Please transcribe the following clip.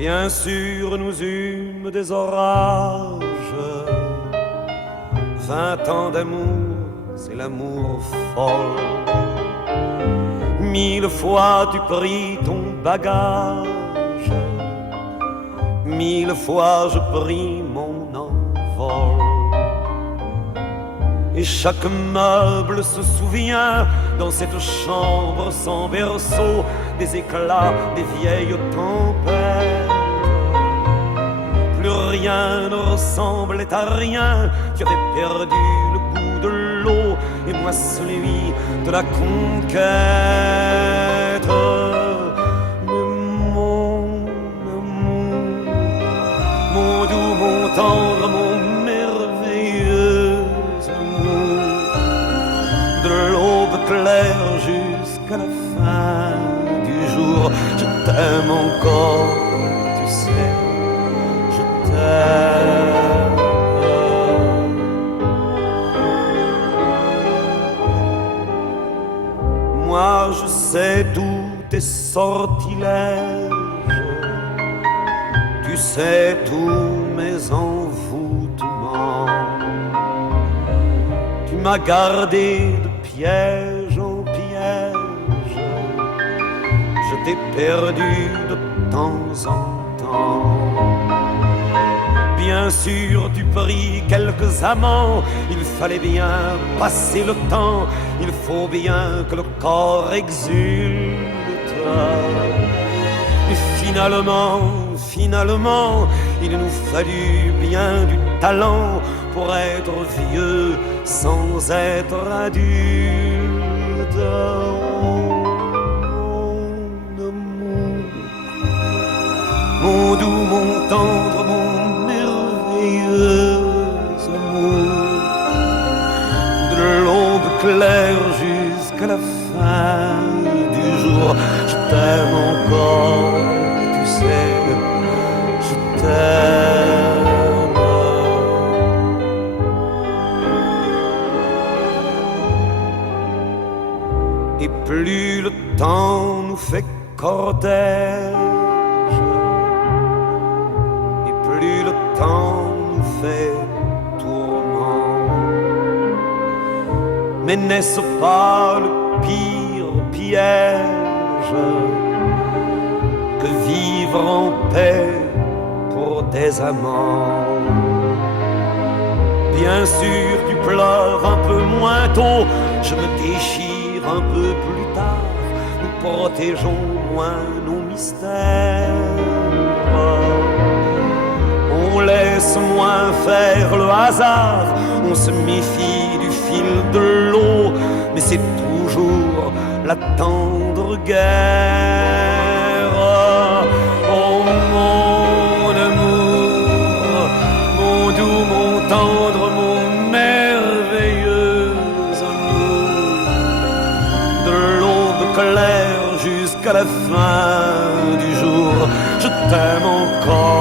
Bien sûr, nous eûmes des orages. 20 ans d'amour, c'est l'amour folle. 1000 fois tu pris ton bagage. 1000 fois je pris mon envol. Et chaque meuble se souvient dans cette chambre sans berceau des éclats des vieilles tempêtes. Plus rien ne ressemblait à rien. Tu avais perdu le goût de l'eau et moi celui de la conquête. Mais mon amour, mon doux, mon tendre, mon merveilleux amour, de l'aube claire jusqu'à la fin du jour, je t'aime encore, tu sais, je t'aime. Moi je sais tous tes sortilèges, tu sais tous mes envoûtements. Tu m'as gardé de piège en piège, je t'ai perdu de temps en temps. Bien sûr, tu pris quelques amants, il fallait bien passer le temps, il faut bien que le corps exulte. Et finalement, il nous fallut bien du talent pour être vieux sans être adulte. Mon amour, mon doux, mon tendre, mon amour, de l'aube claire jusqu'à la fin du jour, je t'aime encore, tu sais, je t'aime. Et plus le temps nous fait cortège, et plus le temps fait tourment. Mais n'est-ce pas le pire piège que vivre en paix pour des amants? Bien sûr, tu pleures un peu moins tôt, je me déchire un peu plus tard, nous protégeons moins nos mystères. On laisse moins faire le hasard, on se méfie du fil de l'eau, mais c'est toujours la tendre guerre. Oh mon amour, mon doux, mon tendre, mon merveilleux amour, de l'aube claire jusqu'à la fin du jour, je t'aime encore.